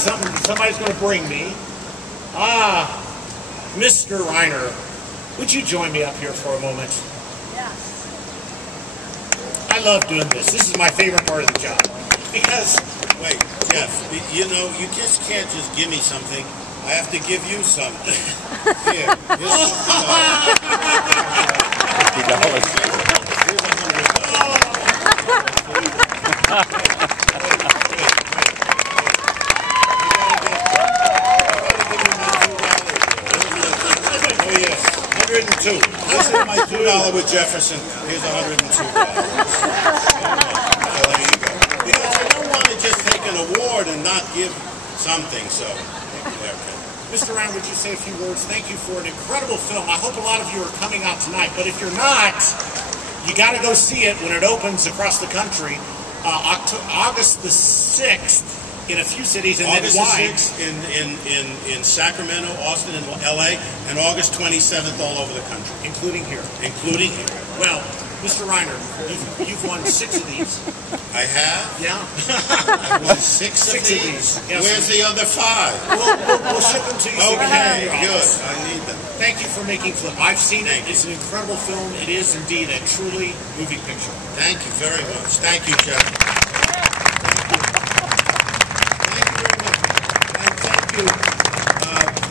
somebody's going to bring me. Mr. Reiner, would you join me up here for a moment? Yes. I love doing this. This is my favorite part of the job. Because... Wait, Jeff, you know, you just can't just give me something. I have to give you something. Here, here's $50. $102. This is my $2 with Jefferson. Here's $102. So there you go. Because I don't want to just take an award and not give something. So, okay. Mr. Reiner, would you say a few words? Thank you for an incredible film. I hope a lot of you are coming out tonight. But if you're not, you got to go see it when it opens across the country. August the 6th. In a few cities, and August then wide. 6th in Sacramento, Austin, and LA, and August 27th all over the country. Including here. Including here. Well, Mr. Reiner, you've won 6 of these. I have? Yeah. I won 6 of these? Yes. Where's the other 5? We'll ship them to you. Okay, good. I need them. Thank you for making Flip. I've seen it. It's an incredible film. It is indeed a truly moving picture. Thank you very much. Thank you, Jeff.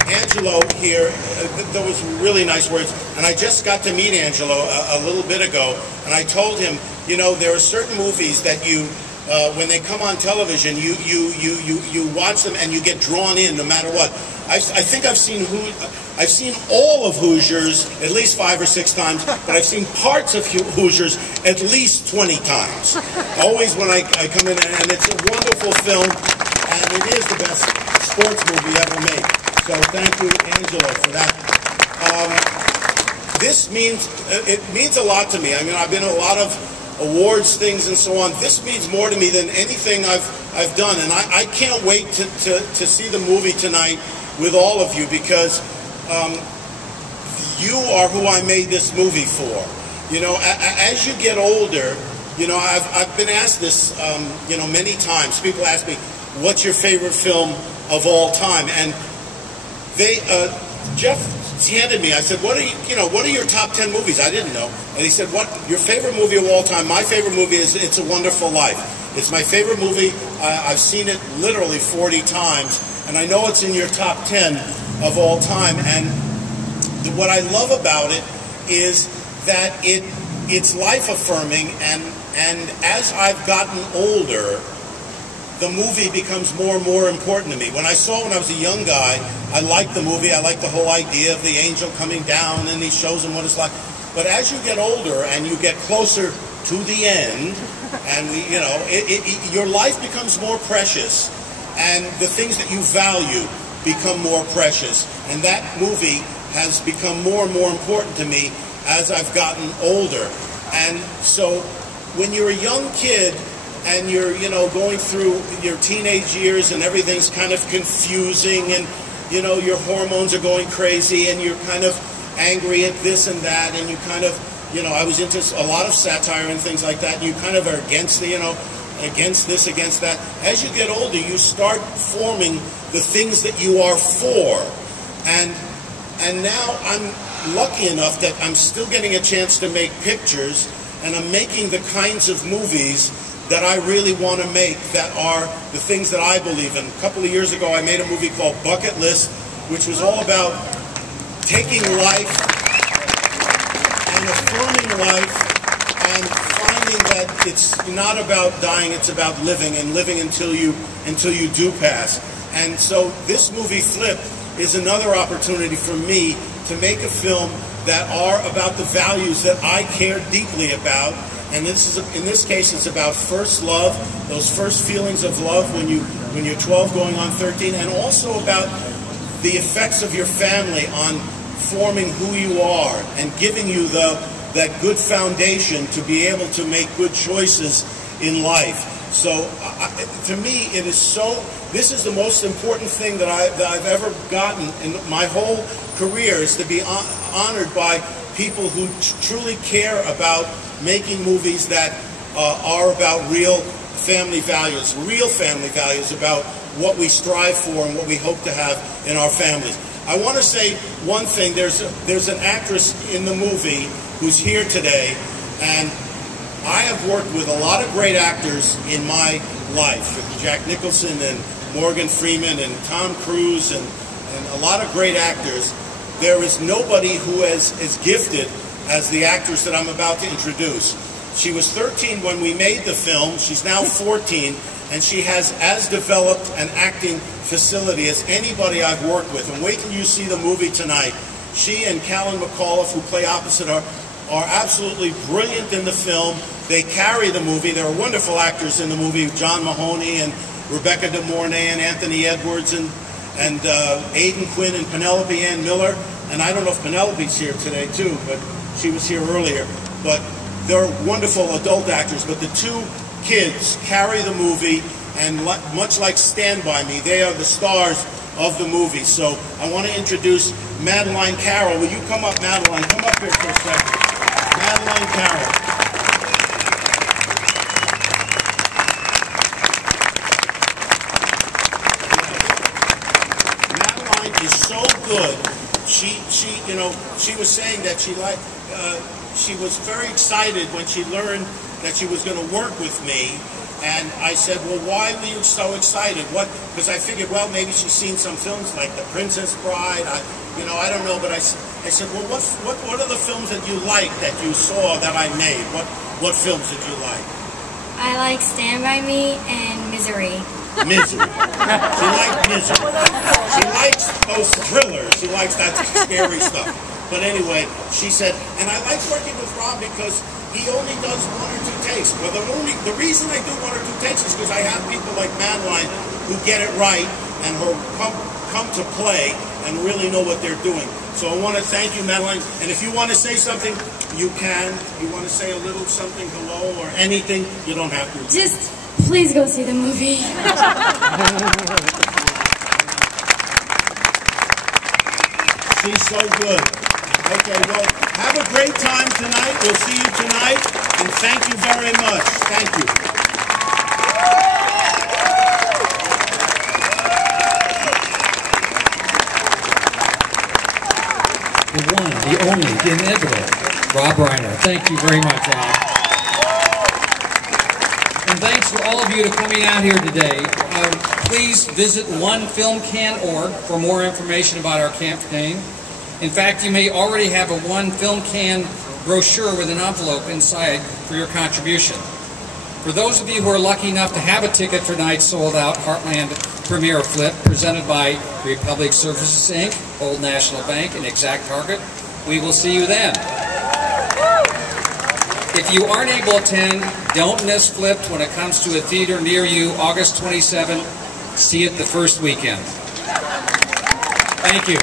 Angelo here, those really nice words, and I just got to meet Angelo a little bit ago, and I told him, you know, there are certain movies that you, when they come on television, you watch them and you get drawn in no matter what. I think I've seen all of Hoosiers at least 5 or 6 times, but I've seen parts of Hoosiers at least 20 times. Always when I come in, and it's a wonderful film, and it is the best sports movie ever made. So thank you, Angelo, for that. This means, it means a lot to me. I mean, I've been in a lot of awards things and so on. This means more to me than anything I've done. And I can't wait to see the movie tonight with all of you, because you are who I made this movie for. You know, as you get older, you know, I've been asked this, you know, many times. People ask me, what's your favorite film of all time? And Jeff handed me, I said, what are your top 10 movies? I didn't know. And he said, what, your favorite movie of all time? My favorite movie is It's a Wonderful Life. It's my favorite movie. I've seen it literally 40 times, and I know it's in your top 10 of all time. And what I love about it is that it's life-affirming, and as I've gotten older, the movie becomes more and more important to me. When I saw it when I was a young guy, I liked the movie. I liked the whole idea of the angel coming down and he shows him what it's like. But as you get older and you get closer to the end, and you know, your life becomes more precious, and the things that you value become more precious. And that movie has become more and more important to me as I've gotten older. And so when you're a young kid, and you're, you know, going through your teenage years and everything's kind of confusing, and, you know, your hormones are going crazy and you're kind of angry at this and that, and you kind of, you know, I was into a lot of satire and things like that, and you kind of are against the, you know, against this, against that. As you get older, you start forming the things that you are for. And now I'm lucky enough that I'm still getting a chance to make pictures, and I'm making the kinds of movies that I really want to make, that are the things that I believe in. A couple of years ago, I made a movie called Bucket List, which was all about taking life and affirming life and finding that it's not about dying, it's about living, and living until you do pass. And so this movie, Flip, is another opportunity for me to make a film that are about the values that I care deeply about. And in this case, it's about first love, those first feelings of love when you're 12 going on 13, and also about the effects of your family on forming who you are and giving you that good foundation to be able to make good choices in life. So to me, it is so, this is the most important thing that I've ever gotten in my whole career, is to be honored by people who truly care about making movies that are about real family values about what we strive for and what we hope to have in our families. I want to say one thing. There's an actress in the movie who's here today, and I have worked with a lot of great actors in my life. Jack Nicholson and Morgan Freeman and Tom Cruise and a lot of great actors. There is nobody who is as gifted as the actress that I'm about to introduce. She was 13 when we made the film. She's now 14, and she has as developed an acting facility as anybody I've worked with. And wait till you see the movie tonight. She and Callan McAuliffe, who play opposite her, are absolutely brilliant in the film. They carry the movie. There are wonderful actors in the movie, John Mahoney and Rebecca De Mornay and Anthony Edwards and Aidan Quinn and Penelope Ann Miller. And I don't know if Penelope's here today too, but she was here earlier. But they're wonderful adult actors. But the two kids carry the movie, and much like Stand By Me, they are the stars of the movie. So I want to introduce Madeline Carroll. Will you come up, Madeline? Come up here for a second. Madeline Carroll. Madeline is so good. She was saying that she was very excited when she learned that she was going to work with me. And I said, well, why were you so excited? Because I figured, well, maybe she's seen some films like The Princess Bride. I don't know, but I said, well, what are the films that you like that you saw that I made? What films did you like? I like Stand By Me and Misery. Misery. She likes Misery. She likes those thrillers. She likes that scary stuff. But anyway, she said, and I like working with Rob because he only does 1 or 2 takes. Well, the reason I do 1 or 2 takes is because I have people like Madeline who get it right and who come to play and really know what they're doing. So I want to thank you, Madeline. And if you want to say something, you can. If you want to say a little something, hello, or anything, you don't have to. Just please go see the movie. She's so good. Okay, well, have a great time tonight. We'll see you tonight, and thank you very much. Thank you. The one, the only, the inevitable, Rob Reiner. Thank you very much, Rob. And thanks for all of you for coming out here today. Please visit onefilmcan.org for more information about our campaign. In fact, you may already have a One Film Can brochure with an envelope inside for your contribution. For those of you who are lucky enough to have a ticket for tonight's sold-out Heartland Premiere Flip presented by Republic Services, Inc., Old National Bank, and Exact Target, we will see you then. If you aren't able to attend, don't miss Flipped when it comes to a theater near you, August 27th. See it the first weekend. Thank you.